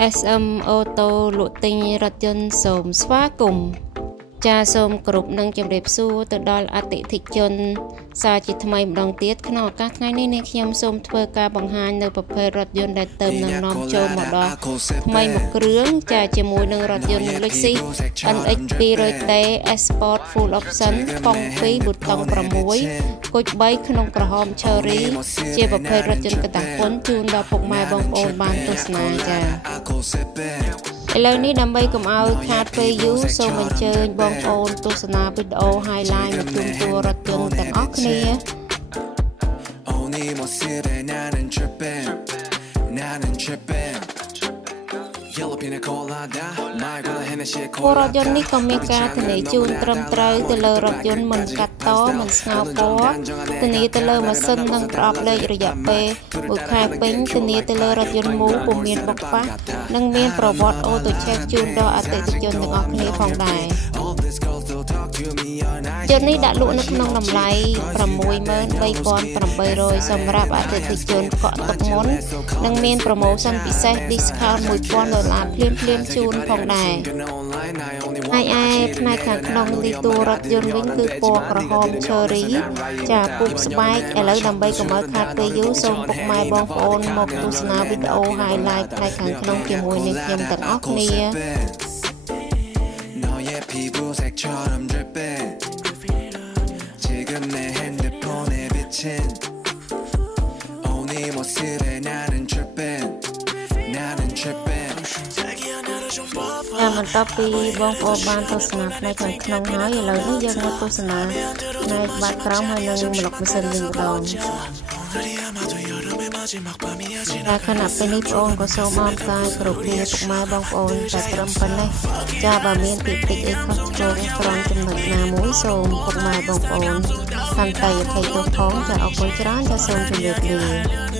SM អូតូលក់ទិញរថយន្តសូមស្វាគមន៍ចាសូមគ្រប់នឹងជម្រាបសួរទៅដល់អតិថិជនសារជាថ្មីម្ដងទៀតក្នុងឱកាសថ្ងៃនេះនាងខ្ញុំសូមធ្វើការបង្ហាញនៅប្រភេទរថយន្តដែលទៅនឹងនាំចូលមកដល់ថ្មីមួយគ្រឿងចាជាមួយនឹងរថយន្ត Lexus NX200T Sport Full Option ប៉ុង2ប៊ូតុង6គុជ3ក្នុងក្រហម Cherry ជាប្រភេទរថយន្តកតាំងពុនជូនដល់ពុកម៉ែបងប្អូនបានទស្សនាចាឥឡូវនេះដើម្បីកុំឲ្យខាតពេលយូរសូមអញ្ជើញបងប្អូនទស្សនាវីដេអូ highlight មកជុំតួរថយន្តទាំងអស់គ្នារថយន្តនេះក៏មានការធានាជូនត្រឹមត្រូវទៅលើរថយន្តមិនកាត់តមិនស្ងោរពណ៌ធានាទៅលើម៉ាស៊ីននិងប្រអប់លេខរយៈពេល1ខែពេញធានាទៅលើរថយន្តមូលពុំមានបុកប៉ះនិងមានប្រវត្តិអូតូឆេកជូនដល់អតិថិជនទាំងអស់គ្នាផងដែរយន្តនេះដាក់លក់នៅក្នុងតម្លៃ 63,800 សម្រាប់អតិថិជនកក់ទុកមុននិងមានប្រូម៉ូសិនពិសេស discount $1,000 ភ្លាមជូនផងដែរហើយឯផ្នែកខាងក្នុងទីតួរថយន្តវិញគឺពណ៌ក្រហម Cherry ចាពូកស្បែកឥឡូវដើម្បីកុំឲ្យខាតពេលយូរសូមពុកម៉ែបងប្អូនមកទស្សនាវីដេអូ highlight ផ្នែកខាងក្នុងជាមួយនឹងខ្ញុំទាំងអស់គ្នាបន្ទាប់ពីបងប្អូនបានទស្សនាផ្នែកខាងក្នុងហើយឥឡូវនេះយើងមកទស្សនាផ្នែកបាតក្រោមហើយនឹងប្លុកម៉ាស៊ីនវិញម្ដងតែខណៈពេលនេះបងប្អូនក៏សូមអរគុណគ្រប់គ្នាពុកម៉ែបងប្អូនតែត្រឹមប៉ុណ្ណេះចាបើមានតិចតិចអីខុសឆ្គងត្រង់ចំណុចណាមួយសូមពុកម៉ែបងប្អូនខន្តីអភ័យទោសផងចាអរគុណច្រើនចាសូមជម្រាបលា